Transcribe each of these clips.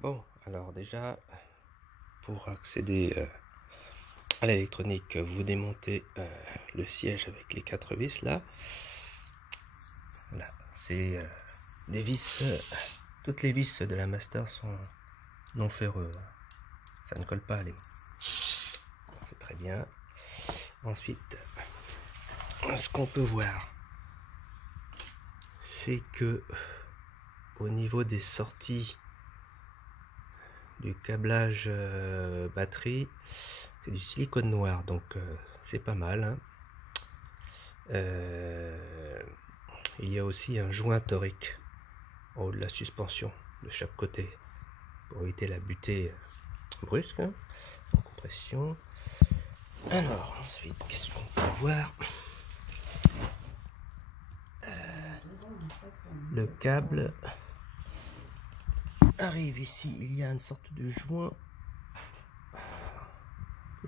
Bon, alors déjà, pour accéder à l'électronique, vous démontez le siège avec les 4 vis là. Voilà, c'est des vis, toutes les vis de la Master sont non ferreux, ça ne colle pas à les mains. C'est très bien. Ensuite, ce qu'on peut voir, c'est que au niveau des sorties du câblage batterie, c'est du silicone noir, donc c'est pas mal, hein. Il y a aussi un joint torique en haut de la suspension de chaque côté pour éviter la butée brusque, hein, en compression. Alors ensuite, qu'est-ce qu'on peut voir? Le câble arrive ici, il y a une sorte de joint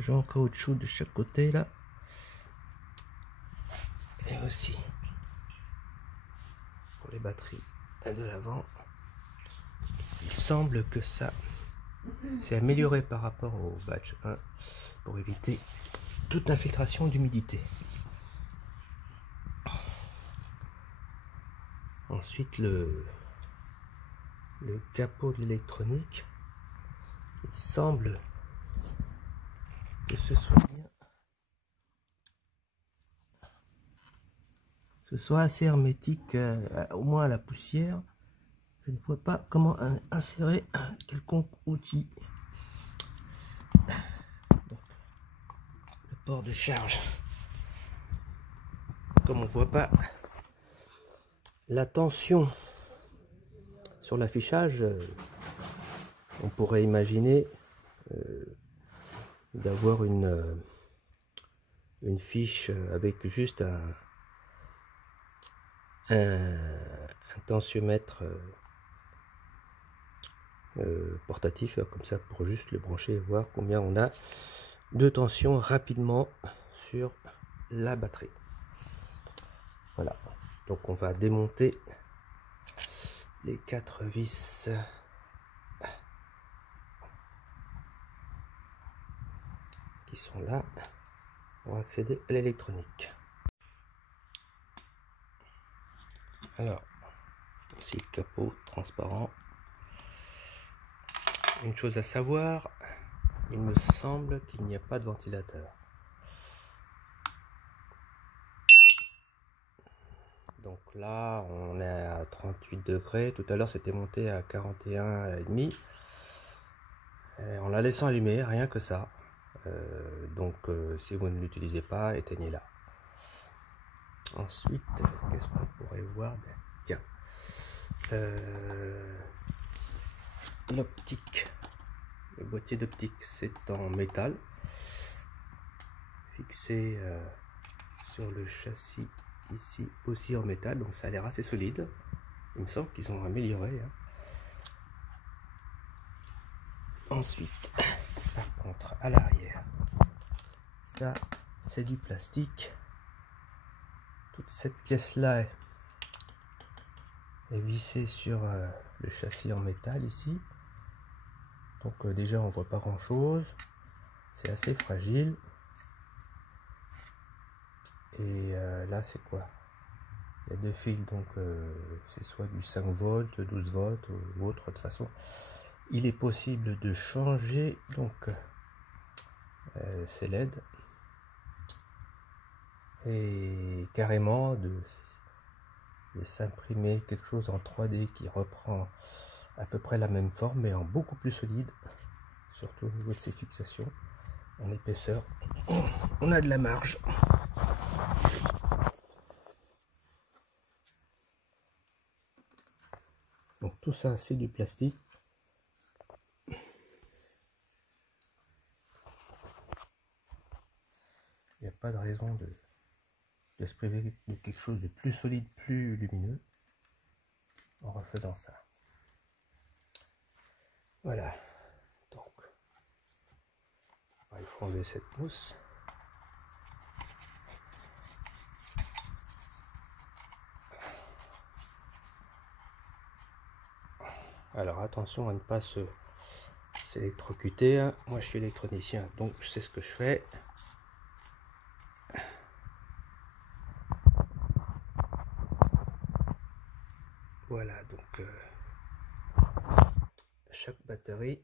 en caoutchouc de chaque côté là, et aussi pour les batteries de l'avant. Il semble que ça s'est amélioré par rapport au batch 1 pour éviter toute infiltration d'humidité. Ensuite, le capot de l'électronique, il semble que ce soit bien, que ce soit assez hermétique, au moins à la poussière. Je ne vois pas comment insérer un quelconque outil. Donc, le port de charge, comme on ne voit pas la tension sur l'affichage, on pourrait imaginer d'avoir une fiche avec juste un tensiomètre portatif, comme ça, pour juste le brancher et voir combien on a de tension rapidement sur la batterie. Voilà, donc on va démonter les 4 vis qui sont là pour accéder à l'électronique. Alors, voici le capot transparent. Une chose à savoir, il me semble qu'il n'y a pas de ventilateur. Donc là, on est à 38 degrés. Tout à l'heure, c'était monté à 41,5. En la laissant allumer, rien que ça. Donc, si vous ne l'utilisez pas, éteignez-la. Ensuite, qu'est-ce qu'on pourrait voir? Tiens, l'optique. Le boîtier d'optique, c'est en métal, fixé sur le châssis ici aussi en métal, donc ça a l'air assez solide. Il me semble qu'ils ont amélioré, hein. Ensuite, par contre, à l'arrière, ça c'est du plastique. Toute cette pièce là est vissée sur le châssis en métal ici. Donc déjà on voit pas grand chose, c'est assez fragile. Et là c'est quoi? Il y a deux fils, donc c'est soit du 5 volts, 12 volts ou autre. De toute façon, il est possible de changer donc ces LED et carrément de s'imprimer quelque chose en 3D qui reprend à peu près la même forme mais en beaucoup plus solide, surtout au niveau de ses fixations en épaisseur. On a de la marge. Donc tout ça c'est du plastique. Il n'y a pas de raison de se priver de quelque chose de plus solide, plus lumineux en refaisant ça. Voilà, donc il faut enlever cette mousse. Alors attention à ne pas s'électrocuter, hein. Moi je suis électronicien, donc je sais ce que je fais. Voilà, donc chaque batterie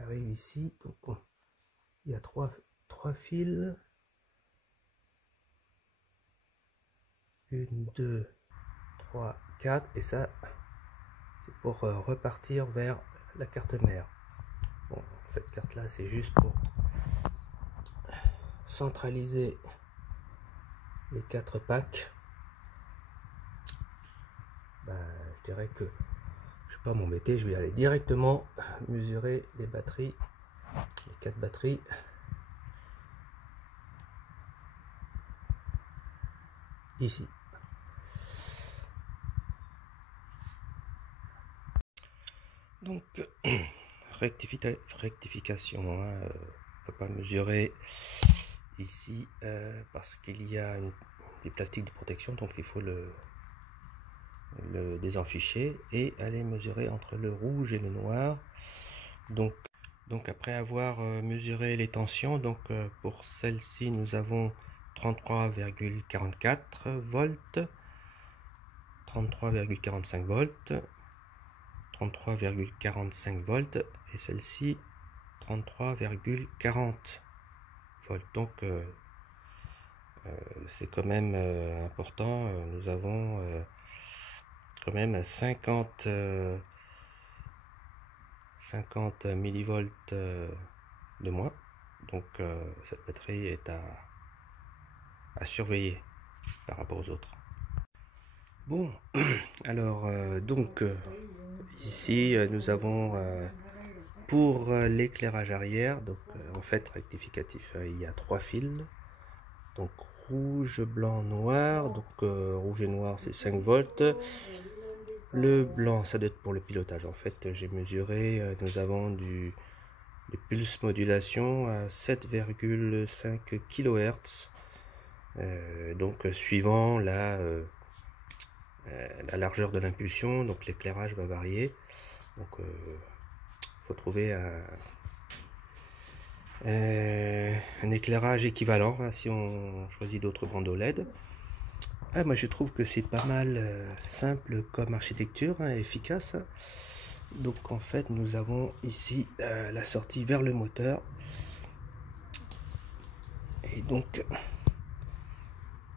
arrive ici. Donc il y a trois fils. 1, 2, 3, 4. Et ça, c'est pour repartir vers la carte mère. Bon, cette carte là, c'est juste pour centraliser les 4 packs. Ben, je dirais que je vais pas m'embêter, je vais aller directement mesurer les batteries, les 4 batteries. Ici. Donc, rectification, hein, on ne peut pas mesurer ici parce qu'il y a du plastique de protection, donc il faut le désenficher et aller mesurer entre le rouge et le noir. Donc après avoir mesuré les tensions, donc pour celle-ci nous avons 33,44 volts, 33,45 volts, 33,45 volts et celle-ci 33,40 volts. Donc c'est quand même important. Nous avons quand même 50 millivolts de moins. Donc cette batterie est à surveiller par rapport aux autres. Bon, alors donc ici nous avons pour l'éclairage arrière, donc en fait rectificatif, il y a 3 fils, donc rouge, blanc, noir. Donc rouge et noir c'est 5 volts. Le blanc ça doit être pour le pilotage. En fait j'ai mesuré, nous avons des pulses modulation à 7,5 kHz. Donc suivant la largeur de l'impulsion, donc l'éclairage va varier. Donc faut trouver un éclairage équivalent, hein, si on choisit d'autres bandeaux LED. Moi je trouve que c'est pas mal simple comme architecture, hein, efficace. Donc en fait nous avons ici la sortie vers le moteur. Et donc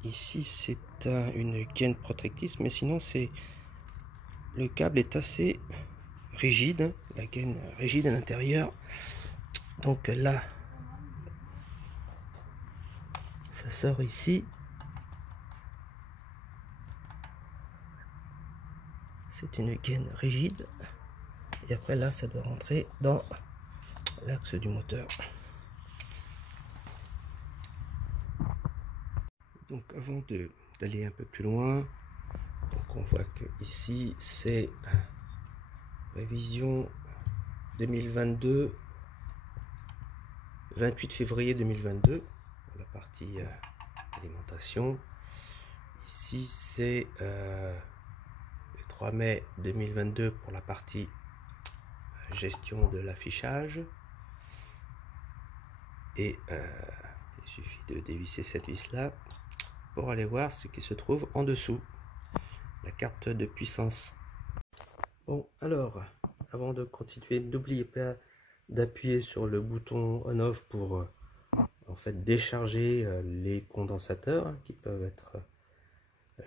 ici c'est une gaine protectrice, mais sinon le câble est assez rigide, la gaine rigide à l'intérieur. Donc là ça sort ici, c'est une gaine rigide, et après là ça doit rentrer dans l'axe du moteur. Donc avant d'aller un peu plus loin, donc on voit que ici c'est révision 2022, 28 février 2022 pour la partie alimentation. Ici c'est le 3 mai 2022 pour la partie gestion de l'affichage. Et il suffit de dévisser cette vis là pour aller voir ce qui se trouve en dessous, la carte de puissance. Bon, alors avant de continuer, n'oubliez pas d'appuyer sur le bouton on off pour en fait décharger les condensateurs, hein, qui peuvent être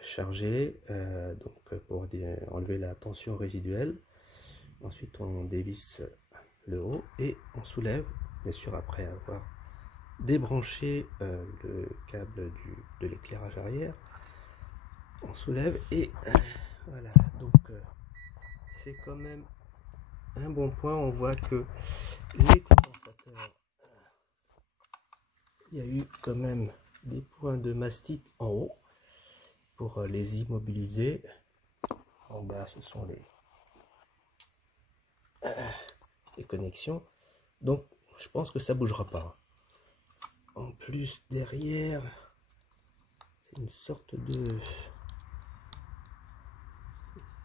chargés, donc pour enlever la tension résiduelle. Ensuite on dévisse le haut et on soulève, bien sûr après avoir débranché le câble de l'éclairage arrière. On soulève et voilà, donc c'est quand même un bon point. On voit que les condensateurs, il y a eu quand même des points de mastic en haut pour les immobiliser. En bas ce sont les connexions, donc je pense que ça bougera pas. En plus derrière c'est une sorte de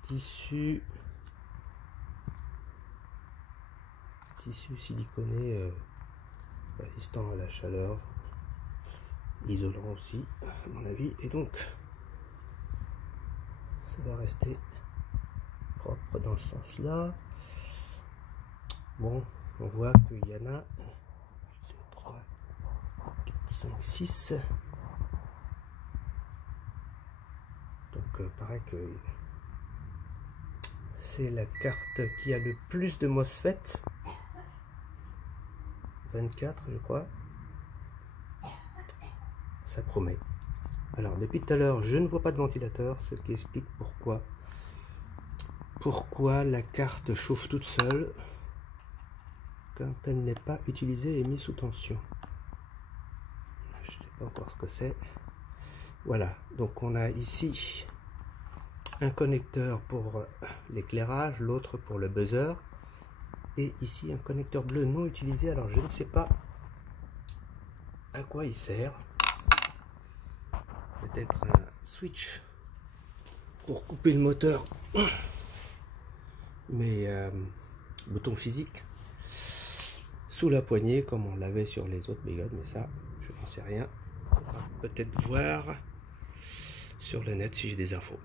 tissu tissu siliconé résistant à la chaleur, isolant aussi à mon avis, et donc ça va rester propre dans ce sens là. Bon, on voit qu'il y en a 1, 2, 3, 4, 5, 6. Donc pareil que c'est la carte qui a le plus de MOSFET, 24 je crois. Ça promet. Alors depuis tout à l'heure je ne vois pas de ventilateur, ce qui explique pourquoi la carte chauffe toute seule quand elle n'est pas utilisée et mise sous tension. Je ne sais pas encore ce que c'est. Voilà, donc on a ici un connecteur pour l'éclairage, l'autre pour le buzzer, et ici un connecteur bleu non utilisé. Alors je ne sais pas à quoi il sert. Peut-être un switch pour couper le moteur, mais bouton physique sous la poignée comme on l'avait sur les autres mégodes, mais ça je n'en sais rien. On va peut-être voir sur le net si j'ai des infos.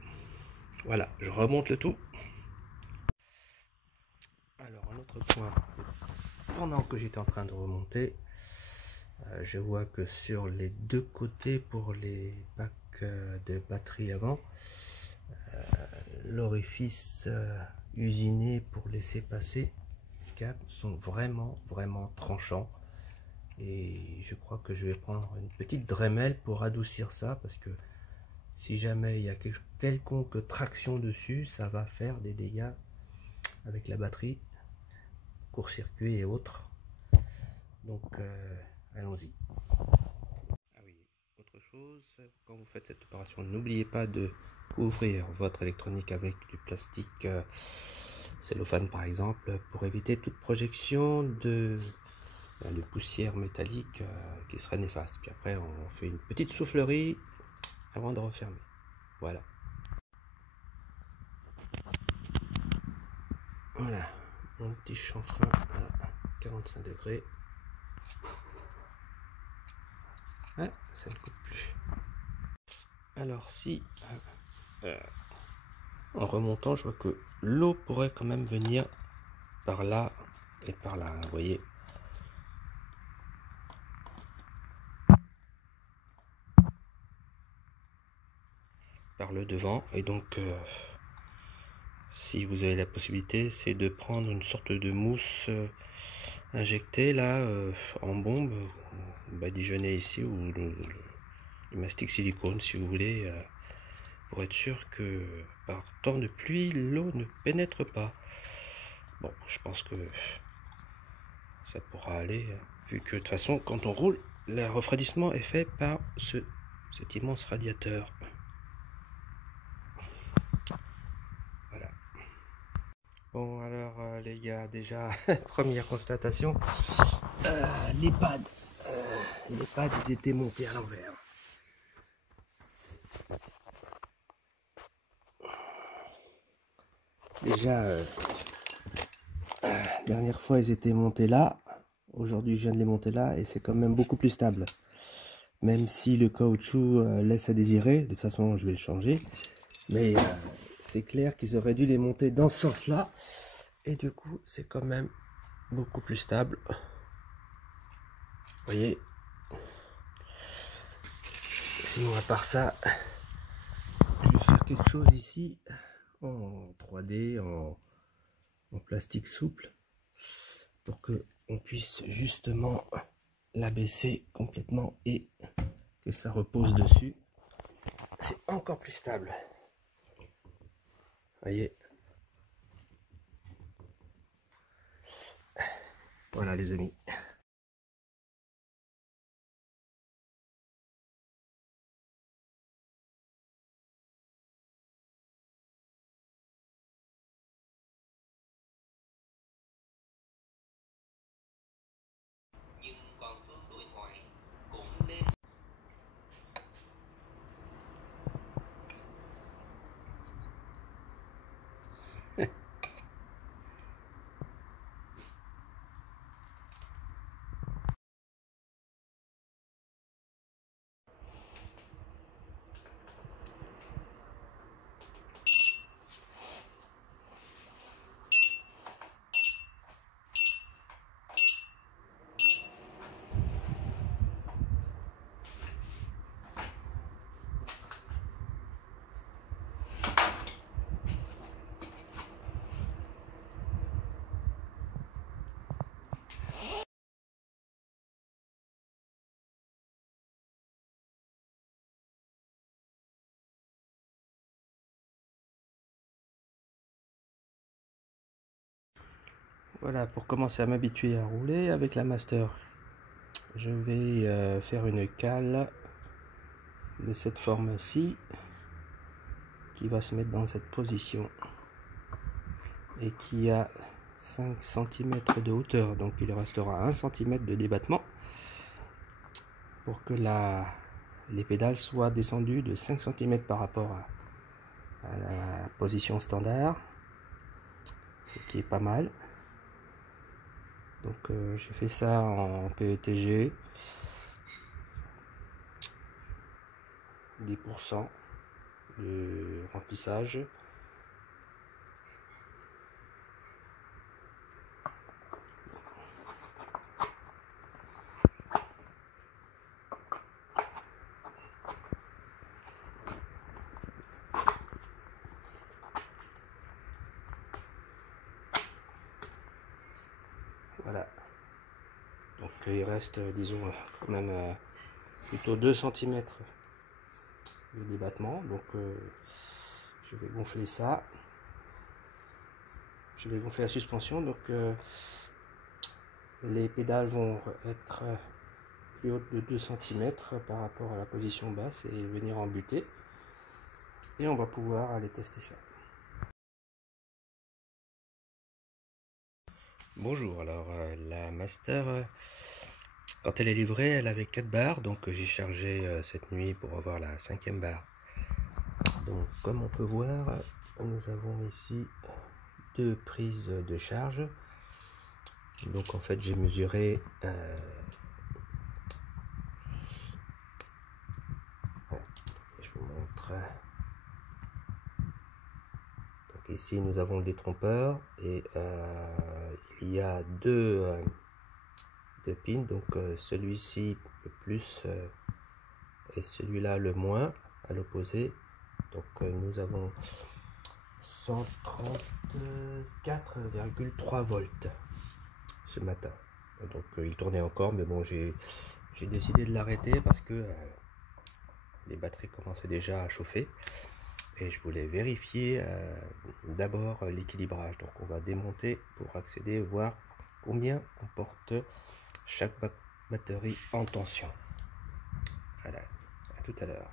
Voilà, je remonte le tout. Alors un autre point, pendant que j'étais en train de remonter, je vois que sur les deux côtés pour les packs de batterie avant, l'orifice usiné pour laisser passer les câbles sont vraiment tranchants, et je crois que je vais prendre une petite Dremel pour adoucir ça, parce que si jamais il y a quelconque traction dessus, ça va faire des dégâts avec la batterie, court-circuit et autres. Donc allons-y. Ah oui, autre chose, quand vous faites cette opération, n'oubliez pas de couvrir votre électronique avec du plastique cellophane par exemple, pour éviter toute projection de poussière métallique qui serait néfaste. Puis après on fait une petite soufflerie avant de refermer. Voilà. Voilà, mon petit chanfrein à 45 degrés. Ah, ça ne coupe plus. Alors si en remontant, je vois que l'eau pourrait quand même venir par là et par là, vous voyez. Par le devant, et donc si vous avez la possibilité, c'est de prendre une sorte de mousse injectée là en bombe, badigeonnée ici, ou du mastic silicone si vous voulez, pour être sûr que par temps de pluie l'eau ne pénètre pas. Bon, je pense que ça pourra aller, vu que de toute façon quand on roule, le refroidissement est fait par cet immense radiateur. Voilà. Bon alors les gars, déjà première constatation, les pads ils étaient montés à l'envers. Déjà dernière fois ils étaient montés là, aujourd'hui je viens de les monter là et c'est quand même beaucoup plus stable, même si le caoutchouc laisse à désirer. De toute façon je vais le changer, mais c'est clair qu'ils auraient dû les monter dans ce sens là, et du coup c'est quand même beaucoup plus stable, vous voyez. Sinon à part ça, je vais faire quelque chose ici en 3D, en plastique souple, pour que on puisse justement l'abaisser complètement et que ça repose dessus. C'est encore plus stable, voyez. Voilà les amis. Voilà, pour commencer à m'habituer à rouler avec la Master, je vais faire une cale de cette forme-ci qui va se mettre dans cette position et qui a 5 cm de hauteur, donc il restera 1 cm de débattement pour que les pédales soient descendues de 5 cm par rapport à la position standard, ce qui est pas mal. Donc j'ai fait ça en PETG, 10% de remplissage. Voilà, donc il reste, disons, quand même plutôt 2 cm de débattement. Donc je vais gonfler ça, je vais gonfler la suspension. Donc les pédales vont être plus hautes de 2 cm par rapport à la position basse et venir en butée, et on va pouvoir aller tester ça. Bonjour, alors la Master, quand elle est livrée, elle avait 4 barres, donc j'ai chargé cette nuit pour avoir la 5e barre. Donc comme on peut voir, nous avons ici 2 prises de charge. Donc en fait j'ai mesuré je vous montre. Donc ici nous avons le détrompeur et il y a deux pins, donc celui-ci le plus et celui-là le moins à l'opposé. Donc nous avons 134,3 volts ce matin. Donc il tournait encore, mais bon, j'ai décidé de l'arrêter parce que les batteries commençaient déjà à chauffer et je voulais vérifier d'abord l'équilibrage. Donc on va démonter pour accéder, voir combien comporte chaque batterie en tension. Voilà, à tout à l'heure.